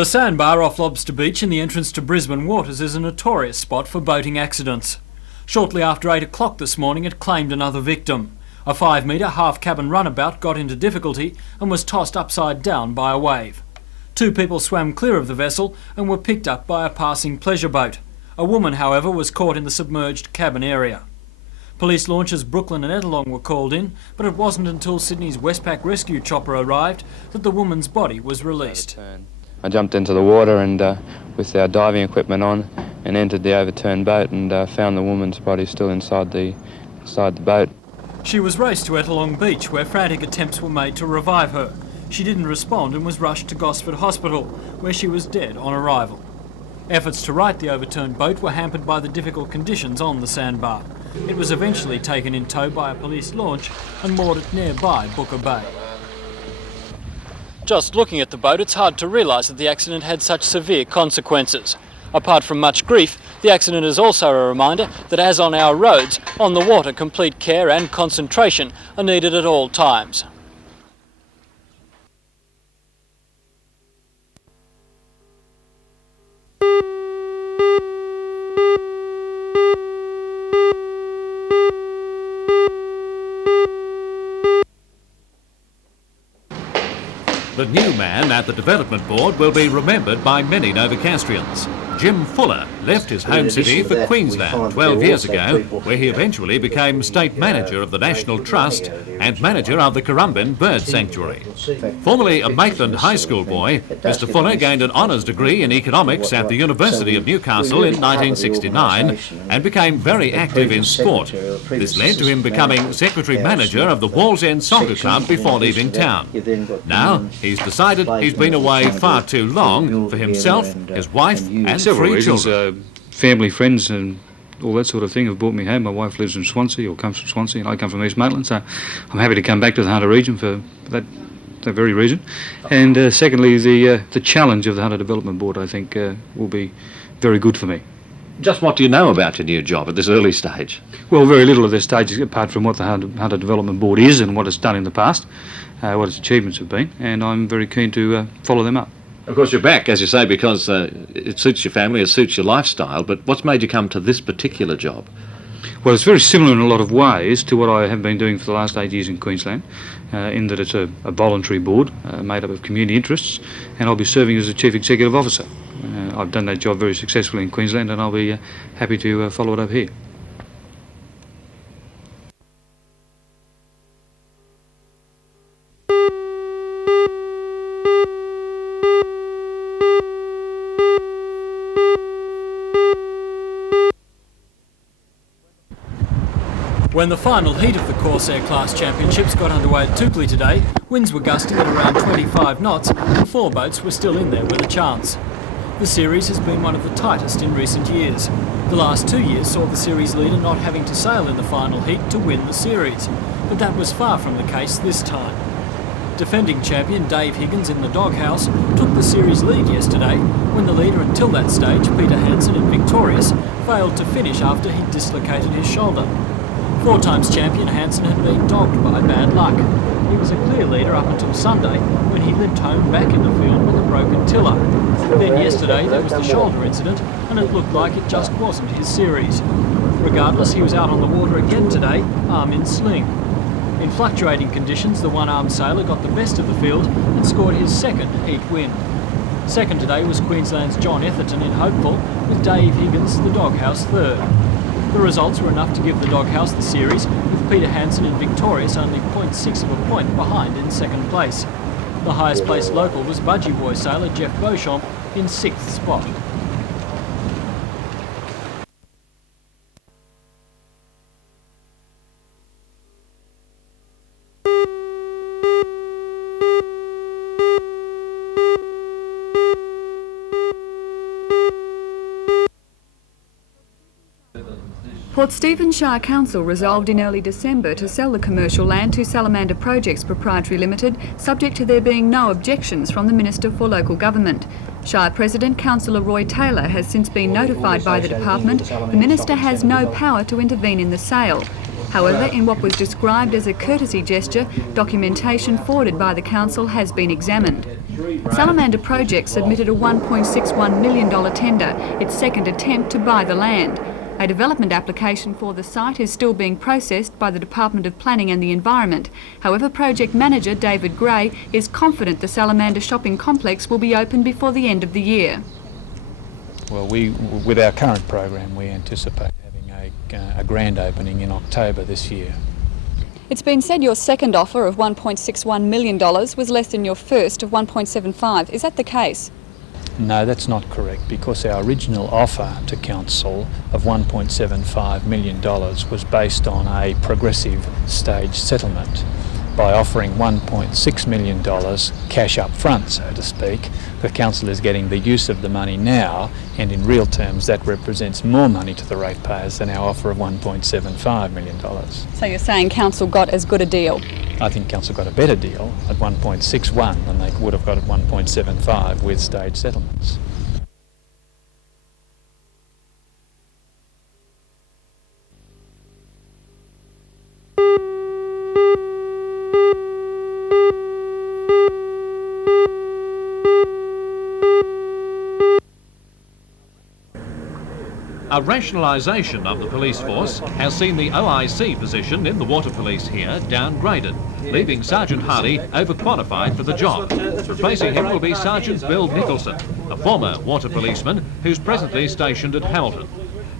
The sandbar off Lobster Beach in the entrance to Brisbane waters is a notorious spot for boating accidents. Shortly after 8 o'clock this morning it claimed another victim. A 5-metre half-cabin runabout got into difficulty and was tossed upside down by a wave. 2 people swam clear of the vessel and were picked up by a passing pleasure boat. A woman, however, was caught in the submerged cabin area. Police launches Brooklyn and Ettalong were called in, but it wasn't until Sydney's Westpac rescue chopper arrived that the woman's body was released. I jumped into the water and with our diving equipment on and entered the overturned boat and found the woman's body still inside the boat. She was raced to Ettalong Beach where frantic attempts were made to revive her. She didn't respond and was rushed to Gosford Hospital where she was dead on arrival. Efforts to right the overturned boat were hampered by the difficult conditions on the sandbar. It was eventually taken in tow by a police launch and moored at nearby Booker Bay. Just looking at the boat, it's hard to realise that the accident had such severe consequences. Apart from much grief, the accident is also a reminder that, as on our roads, on the water complete care and concentration are needed at all times. The new man at the Development Board will be remembered by many Novocastrians. Jim Fuller left his home city for Queensland 12 years ago, where he eventually became State Manager of the National Trust and Manager of the Currumbin Bird Sanctuary. Formerly a Maitland High School boy, Mr Fuller gained an honours degree in economics at the University of Newcastle in 1969 and became very active in sport. This led to him becoming Secretary Manager of the Wallsend Soccer Club before leaving town. Now, he's decided he's been away far too long for himself, his wife and Several 3 reasons. children. Family, friends and all that sort of thing have brought me home. My wife lives in Swansea, or comes from Swansea, and I come from East Maitland, so I'm happy to come back to the Hunter region for that very reason. And secondly, the challenge of the Hunter Development Board, I think, will be very good for me. Just what do you know about your new job at this early stage? Well, very little at this stage, apart from what the Hunter Development Board is and what it's done in the past, what its achievements have been, and I'm very keen to follow them up. Of course, you're back, as you say, because it suits your family, it suits your lifestyle, but what's made you come to this particular job? Well, it's very similar in a lot of ways to what I have been doing for the last 8 years in Queensland, in that it's a voluntary board made up of community interests, and I'll be serving as the Chief Executive Officer. I've done that job very successfully in Queensland, and I'll be happy to follow it up here. When the final heat of the Corsair Class Championships got underway at Tukley today, winds were gusting at around 25 knots and 4 boats were still in there with a chance. The series has been one of the tightest in recent years. The last 2 years saw the series leader not having to sail in the final heat to win the series, but that was far from the case this time. Defending champion Dave Higgins in the doghouse took the series lead yesterday when the leader until that stage, Peter Hansen in Victorious, failed to finish after he dislocated his shoulder. 4 times champion Hansen had been dogged by bad luck. He was a clear leader up until Sunday when he limped home back in the field with a broken tiller. Then yesterday there was the shoulder incident and it looked like it just wasn't his series. Regardless, he was out on the water again today, arm in sling. In fluctuating conditions, the one-armed sailor got the best of the field and scored his second heat win. Second today was Queensland's John Etherton in Hopeful, with Dave Higgins, the doghouse, third. The results were enough to give the doghouse the series, with Peter Hansen in Victorious only 0.6 of a point behind in second place. The highest placed local was Budgie Boy sailor Jeff Beauchamp in 6th spot. Port Stephens Shire Council resolved in early December to sell the commercial land to Salamander Projects Proprietary Limited, subject to there being no objections from the Minister for Local Government. Shire President Councillor Roy Taylor has since been notified by the department the Minister has no power to intervene in the sale. However, in what was described as a courtesy gesture, documentation forwarded by the Council has been examined. Salamander Projects submitted a $1.61 million tender, its second attempt to buy the land. A development application for the site is still being processed by the Department of Planning and the Environment. However, project manager David Gray is confident the Salamander shopping complex will be open before the end of the year. Well, with our current program, we anticipate having a grand opening in October this year. It's been said your second offer of $1.61 million was less than your first of $1.75. Is that the case? No, that's not correct, because our original offer to Council of $1.75 million was based on a progressive stage settlement. By offering $1.6 million cash up front, so to speak, the Council is getting the use of the money now, and in real terms that represents more money to the ratepayers than our offer of $1.75 million. So you're saying Council got as good a deal? I think Council got a better deal at 1.61 than they would have got at 1.75 with stage settlements. A rationalisation of the police force has seen the OIC position in the water police here downgraded, leaving Sergeant Harley overqualified for the job. Replacing him will be Sergeant Bill Nicholson, a former water policeman who's presently stationed at Hamilton.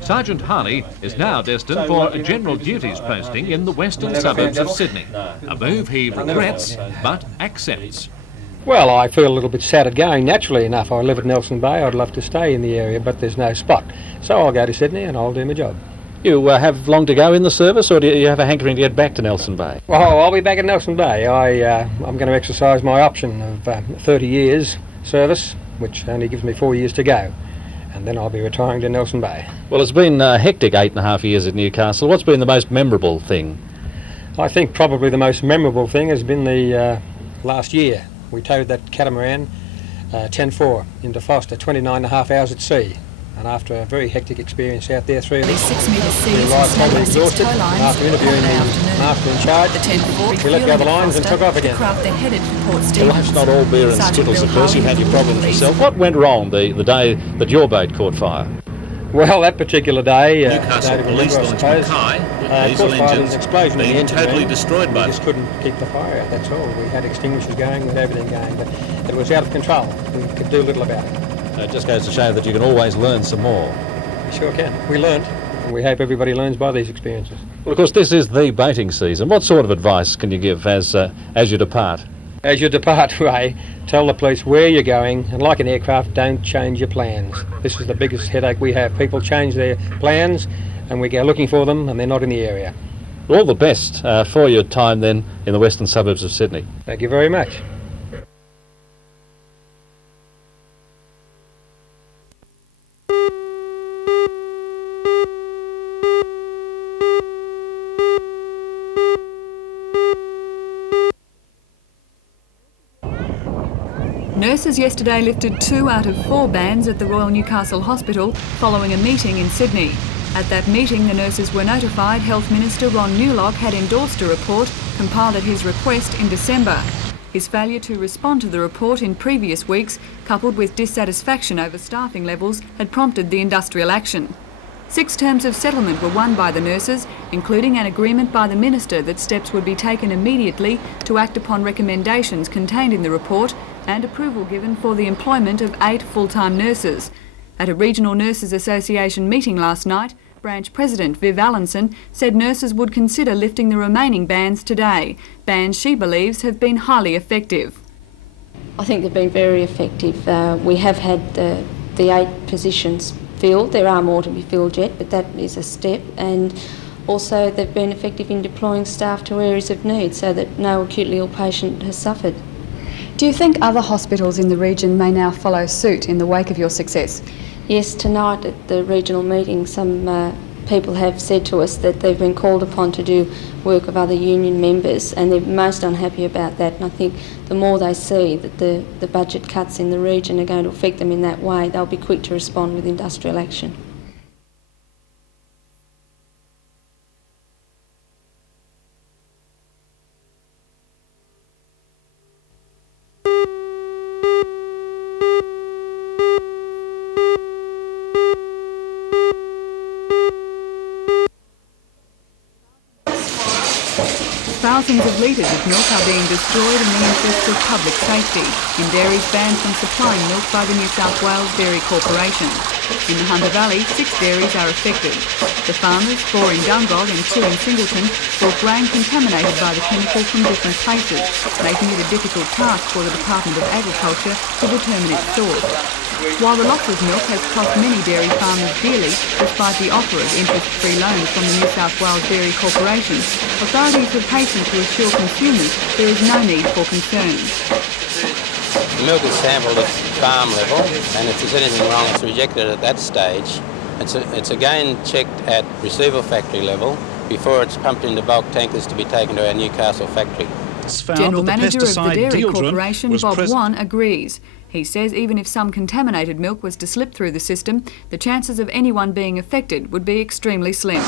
Sergeant Harley is now destined for a general duties posting in the western suburbs of Sydney, a move he regrets but accepts. Well, I feel a little bit sad at going. Naturally enough, I live at Nelson Bay. I'd love to stay in the area, but there's no spot. So I'll go to Sydney and I'll do my job. You have long to go in the service, or do you have a hankering to get back to Nelson Bay? Well, I'll be back at Nelson Bay. I'm going to exercise my option of 30 years service, which only gives me 4 years to go. And then I'll be retiring to Nelson Bay. Well, it's been a hectic 8.5 years at Newcastle. What's been the most memorable thing? I think probably the most memorable thing has been the last year. We towed that catamaran 10-4 into Foster, 29.5 hours at sea. And after a very hectic experience out there, 3 of us, 6 metre we seas arrived and totally snowboard 6 exhausted. tow And lines after interviewing the master in charge, The 10-4 we let go the lines and took off again. The craft they headed for Port Well, Stephens. life's not all beer and Sergeant skittles, Bill of course. You've had Harley your from the problems police. yourself. What went wrong the day that your boat caught fire? Well, that particular day, Newcastle David Police remember, I launched suppose, Mackay with caught diesel fire with an engines explosion in the being engine totally room. destroyed We by just couldn't keep the fire out, that's all. We had extinguishers going, we had everything going, but it was out of control. We could do little about it. It just goes to show that you can always learn some more. We sure can. We learnt, and we hope everybody learns by these experiences. Well, of course, this is the boating season. What sort of advice can you give as you depart? As you depart, Ray, tell the police where you're going, and like an aircraft, don't change your plans. This is the biggest headache we have. People change their plans, and we go looking for them, and they're not in the area. All the best for your time then in the western suburbs of Sydney. Thank you very much. Nurses yesterday lifted 2 out of 4 bans at the Royal Newcastle Hospital following a meeting in Sydney. At that meeting, the nurses were notified Health Minister Ron Newlock had endorsed a report compiled at his request in December. His failure to respond to the report in previous weeks, coupled with dissatisfaction over staffing levels, had prompted the industrial action. 6 terms of settlement were won by the nurses, including an agreement by the Minister that steps would be taken immediately to act upon recommendations contained in the report, and approval given for the employment of 8 full-time nurses. At a Regional Nurses Association meeting last night, Branch President Viv Allenson said nurses would consider lifting the remaining bans today, bans she believes have been highly effective. I think they've been very effective. We have had the 8 positions filled. There are more to be filled yet, but that is a step. And also they've been effective in deploying staff to areas of need so that no acutely ill patient has suffered. Do you think other hospitals in the region may now follow suit in the wake of your success? Yes, tonight at the regional meeting some people have said to us that they've been called upon to do work of other union members, and they're most unhappy about that. And I think the more they see that the budget cuts in the region are going to affect them in that way, they'll be quick to respond with industrial action. Thousands of litres of milk are being destroyed in the interests of public safety in dairies banned from supplying milk by the New South Wales Dairy Corporation. In the Hunter Valley, 6 dairies are affected. The farmers, 4 in Dungog and 2 in Singleton, bought grain contaminated by the chemical from different places, making it a difficult task for the Department of Agriculture to determine its source. While the loss of milk has cost many dairy farmers dearly, despite the offer of interest-free loans from the New South Wales Dairy Corporation, authorities have hastened to assure consumers there is no need for concern. The milk is sampled at farm level, and if there's anything wrong, it's rejected at that stage. It's again checked at receiver factory level before it's pumped into bulk tankers to be taken to our Newcastle factory. General Manager of the Dairy Corporation, Bob Wan, agrees. He says even if some contaminated milk was to slip through the system, the chances of anyone being affected would be extremely slim.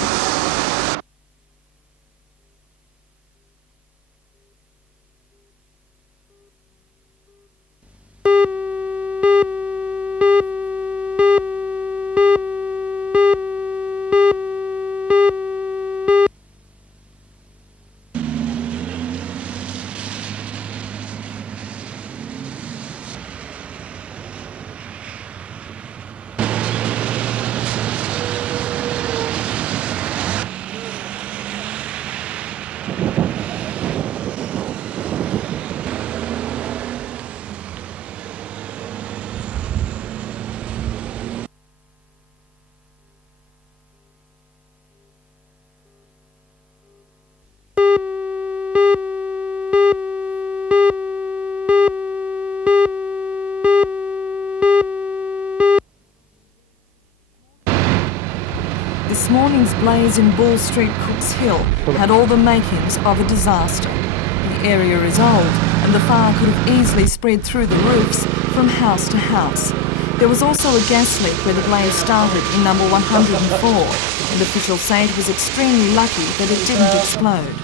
This morning's blaze in Ball Street, Cooks Hill, had all the makings of a disaster. The area is old, and the fire could have easily spread through the roofs from house to house. There was also a gas leak where the blaze started in number 104, and officials say it was extremely lucky that it didn't explode.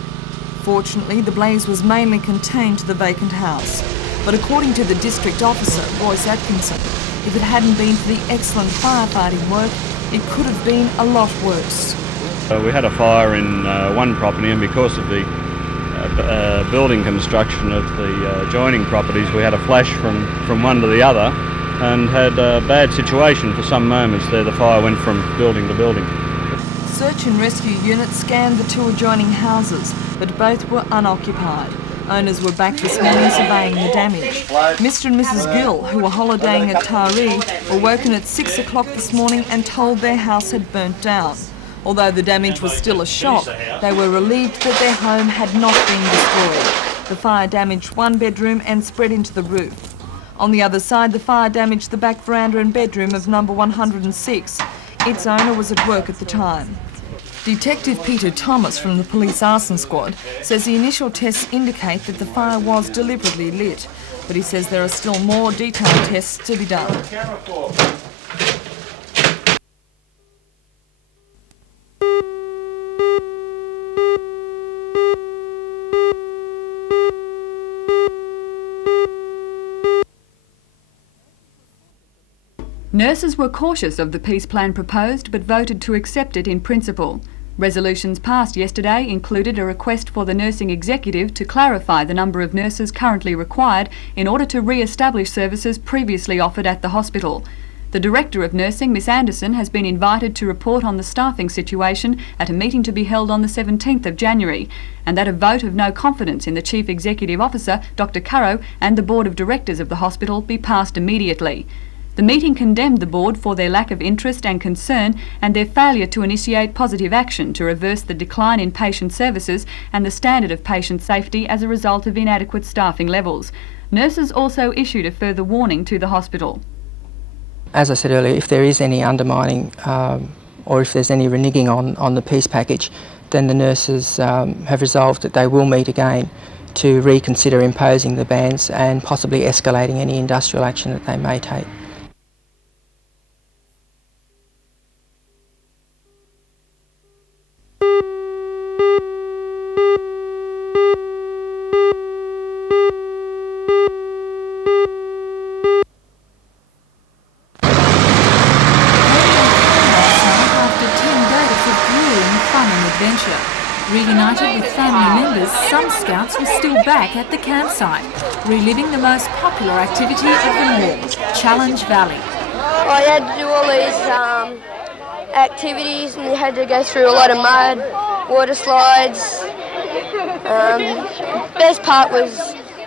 Fortunately, the blaze was mainly contained to the vacant house, but according to the district officer, Royce Atkinson, if it hadn't been for the excellent firefighting work, it could have been a lot worse. We had a fire in one property, and because of the building construction of the adjoining properties, we had a flash from one to the other and had a bad situation for some moments there. The fire went from building to building. Search and rescue units scanned the 2 adjoining houses, but both were unoccupied. Owners were back this morning surveying the damage. Mr and Mrs Gill, who were holidaying at Taree, were woken at 6 o'clock this morning and told their house had burnt down. Although the damage was still a shock, they were relieved that their home had not been destroyed. The fire damaged 1 bedroom and spread into the roof. On the other side, the fire damaged the back veranda and bedroom of number 106. Its owner was at work at the time. Detective Peter Thomas from the Police Arson Squad says the initial tests indicate that the fire was deliberately lit, but he says there are still more detailed tests to be done. Nurses were cautious of the peace plan proposed but voted to accept it in principle. Resolutions passed yesterday included a request for the nursing executive to clarify the number of nurses currently required in order to re-establish services previously offered at the hospital. The Director of Nursing, Miss Anderson, has been invited to report on the staffing situation at a meeting to be held on the 17th of January, and that a vote of no confidence in the Chief Executive Officer, Dr Carrow, and the Board of Directors of the hospital be passed immediately. The meeting condemned the board for their lack of interest and concern and their failure to initiate positive action to reverse the decline in patient services and the standard of patient safety as a result of inadequate staffing levels. Nurses also issued a further warning to the hospital. As I said earlier, if there is any undermining or if there's any reneging on the peace package, then the nurses have resolved that they will meet again to reconsider imposing the bans and possibly escalating any industrial action that they may take. Reunited with family members, some scouts were still back at the campsite, reliving the most popular activity of them all, Challenge Valley. I had to do all these activities, and you had to go through a lot of mud, water slides. Best part was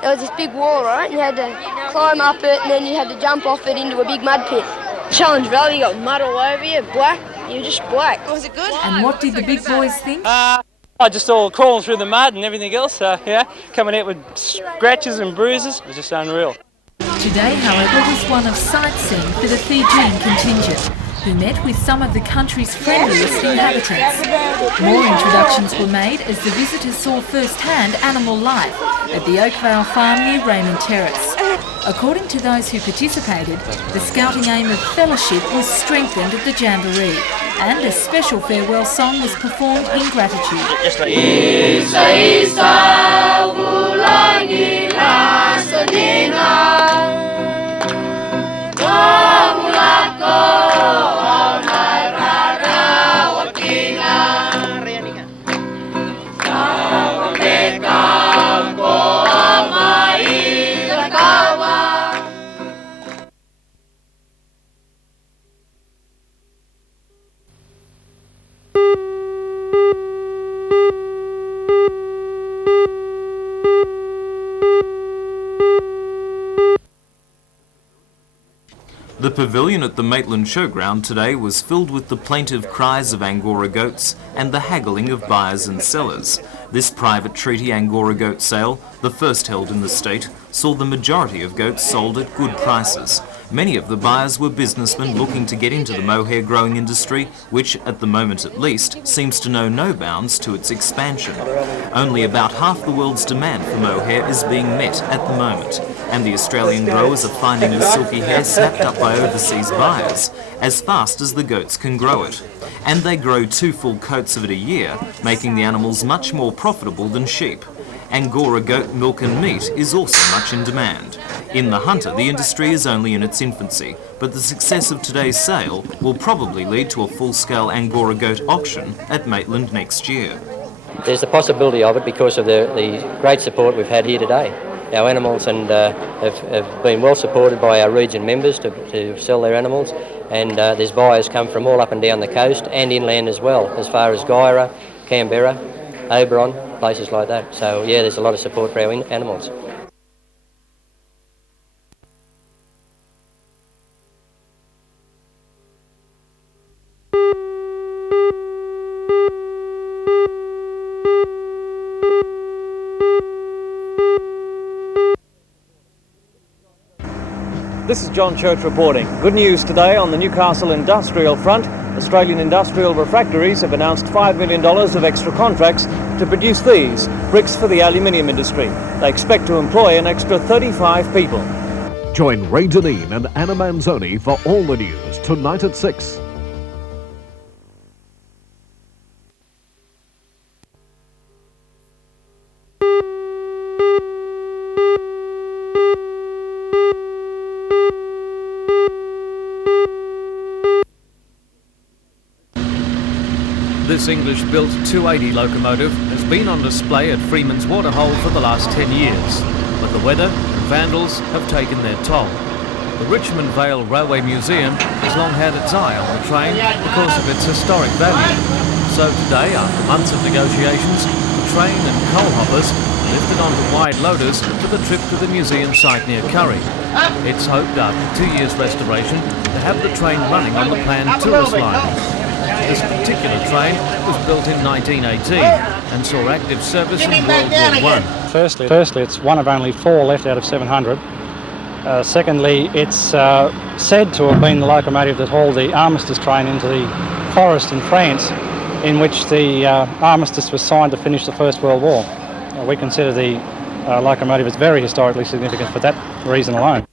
there was this big wall, right, and you had to climb up it, and then you had to jump off it into a big mud pit. Challenge Valley, you got mud all over you, black. You're just black. Was it good? And what did the big boys think? I just all crawling through the mud and everything else, coming out with scratches and bruises. It was just unreal. Today, however, was one of sightseeing for the Fijian contingent, who met with some of the country's friendliest inhabitants. More introductions were made as the visitors saw firsthand animal life at the Oakvale farm near Raymond Terrace. According to those who participated, the scouting aim of fellowship was strengthened at the Jamboree, and a special farewell song was performed in gratitude. The pavilion at the Maitland Showground today was filled with the plaintive cries of Angora goats and the haggling of buyers and sellers. This private treaty Angora goat sale, the first held in the state, saw the majority of goats sold at good prices. Many of the buyers were businessmen looking to get into the mohair growing industry, which, at the moment at least, seems to know no bounds to its expansion. Only about half the world's demand for mohair is being met at the moment, and the Australian growers are finding the silky hair snapped up by overseas buyers as fast as the goats can grow it. And they grow 2 full coats of it a year, making the animals much more profitable than sheep. Angora goat milk and meat is also much in demand. In the hunter, the industry is only in its infancy, but the success of today's sale will probably lead to a full-scale Angora goat auction at Maitland next year. There's the possibility of it because of the great support we've had here today. Our animals have been well supported by our region members to sell their animals, and there's buyers come from all up and down the coast and inland as well, as far as Guyra, Canberra, Oberon, places like that. So yeah, there's a lot of support for our animals. This is John Church reporting. Good news today on the Newcastle industrial front. Australian Industrial Refractories have announced $5 million of extra contracts to produce these, bricks for the aluminium industry. They expect to employ an extra 35 people. Join Ray Deneen and Anna Manzoni for all the news tonight at 6. This English-built 280 locomotive has been on display at Freeman's Waterhole for the last 10 years, but the weather and vandals have taken their toll. The Richmond Vale Railway Museum has long had its eye on the train because of its historic value. So today, after months of negotiations, the train and coal hoppers lifted onto wide loaders for the trip to the museum site near Curry. It's hoped after 2 years restoration to have the train running on the planned tourist line. This particular train was built in 1918 and saw active service in World War I. Firstly, it's one of only 4 left out of 700. Secondly, it's said to have been the locomotive that hauled the armistice train into the forest in France, in which the armistice was signed to finish the First World War. We consider the locomotive as very historically significant for that reason alone.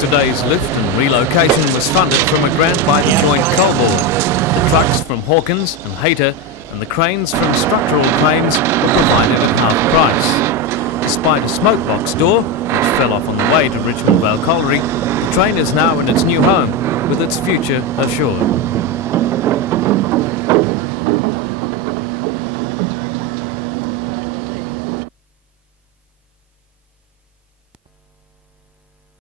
Today's lift and relocation was funded from a grant by the Joint Coal Board. The trucks from Hawkins and Hayter and the cranes from Structural Cranes were provided at half price. Despite a smokebox door, which fell off on the way to Richmond Vale Colliery, the train is now in its new home, with its future assured.